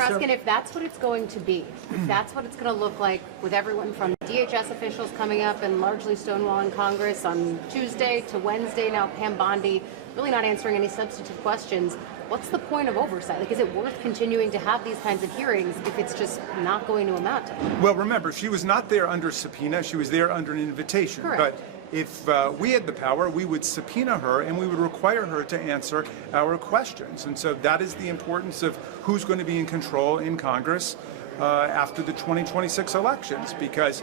Raskin, if that's what it's going to be, if that's what it's going to look like, with everyone from DHS officials coming up and largely stonewalling Congress on Tuesday to Wednesday, now Pam Bondi really not answering any substantive questions, what's the point of oversight? Like, is it worth continuing to have these kinds of hearings if it's just not going to amount to it? Well, remember, she was not there under subpoena. She was there under an invitation. Correct. But if we had the power, we would subpoena her and we would require her to answer our questions. And so that is the importance of who's going to be in control in Congress after the 2026 elections, because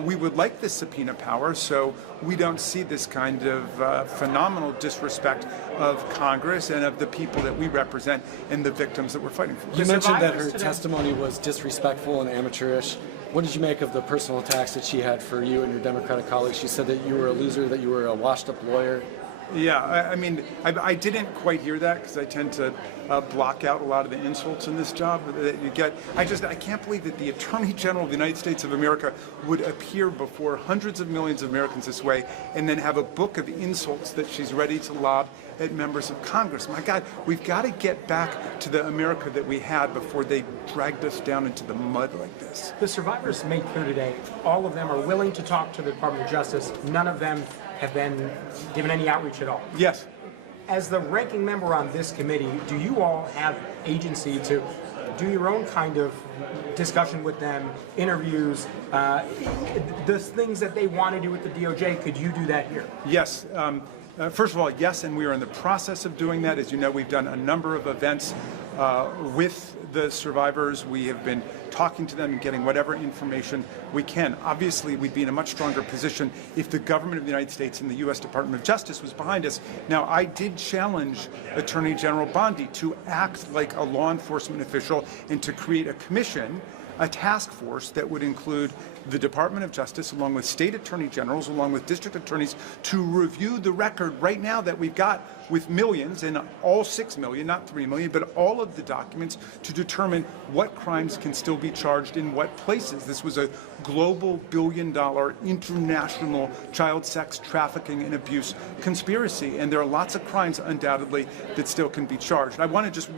we would like this subpoena power so we don't see this kind of phenomenal disrespect of Congress and of the people that we represent and the victims that we're fighting for. You mentioned that her testimony was disrespectful and amateurish. What did you make of the personal attacks that she had for you and your Democratic colleagues? She said that you were a loser, that you were a washed-up lawyer. Yeah, I mean, I didn't quite hear that because I tend to block out a lot of the insults in this job that you get. I can't believe that the Attorney General of the United States of America would appear before hundreds of millions of Americans this way and then have a book of insults that she's ready to lob at members of Congress. My God, we've got to get back to the America that we had before they dragged us down into the mud like this. The survivors made clear today, all of them are willing to talk to the Department of Justice. None of them have been given any outreach at all. Yes. As the ranking member on this committee, do you all have agency to do your own kind of discussion with them, interviews, the things that they want to do with the DOJ? Could you do that here? Yes. First of all, yes, and we are in the process of doing that. As you know, we've done a number of events with the survivors. We have been talking to them and getting whatever information we can. Obviously, we'd be in a much stronger position if the government of the United States and the U.S. Department of Justice was behind us. Now, I did challenge Attorney General Bondi to act like a law enforcement official and to create a commission, a task force that would include the Department of Justice, along with state attorney generals, along with district attorneys, to review the record right now that we've got with millions, and all 6 million, not 3 million, but all of the documents to determine what crimes can still be charged in what places. This was a global billion-dollar international child sex trafficking and abuse conspiracy, and there are lots of crimes undoubtedly that still can be charged. I want to just,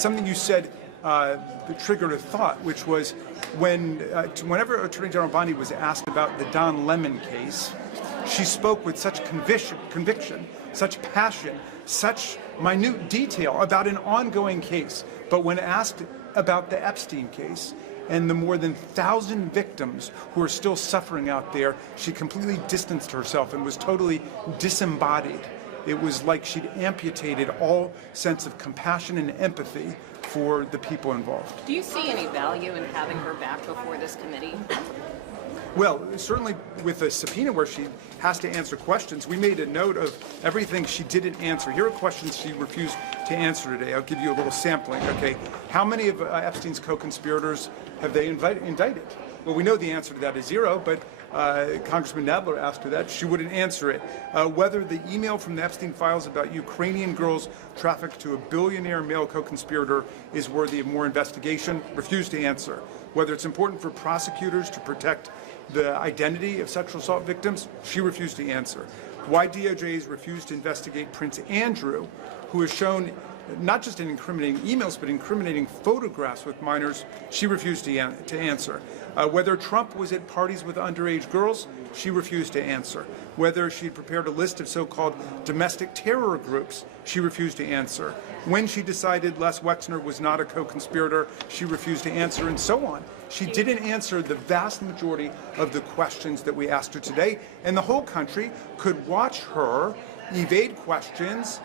something you said that triggered a thought, which was whenever Attorney General Bondi was asked about the Don Lemon case, she spoke with such conviction, such passion, such minute detail about an ongoing case. But when asked about the Epstein case and the more than 1,000 victims who are still suffering out there, she completely distanced herself and was totally disembodied. It was like she'd amputated all sense of compassion and empathy for the people involved. Do you see any value in having her back before this committee? Well, certainly with a subpoena where she has to answer questions, we made a note of everything she didn't answer. Here are questions she refused to answer today. I'll give you a little sampling. Okay, how many of Epstein's co-conspirators have they indicted? Well, we know the answer to that is 0, but Congressman Nadler asked her that. She wouldn't answer it. Whether the email from the Epstein files about Ukrainian girls trafficked to a billionaire male co-conspirator is worthy of more investigation, refused to answer. Whether it's important for prosecutors to protect the identity of sexual assault victims, she refused to answer. Why DOJ's refused to investigate Prince Andrew, who has shown not just in incriminating emails, but incriminating photographs with minors, she refused to answer. Whether Trump was at parties with underage girls, she refused to answer. Whether she had prepared a list of so-called domestic terror groups, she refused to answer. When she decided Les Wexner was not a co-conspirator, she refused to answer, and so on. She didn't answer the vast majority of the questions that we asked her today, and the whole country could watch her evade questions,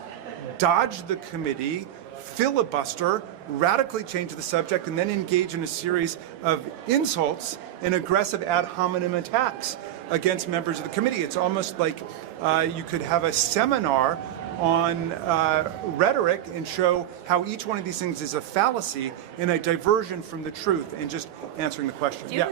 dodge the committee, filibuster, radically change the subject, and then engage in a series of insults and aggressive ad hominem attacks against members of the committee. It's almost like you could have a seminar on rhetoric and show how each one of these things is a fallacy and a diversion from the truth and just answering the question. Do you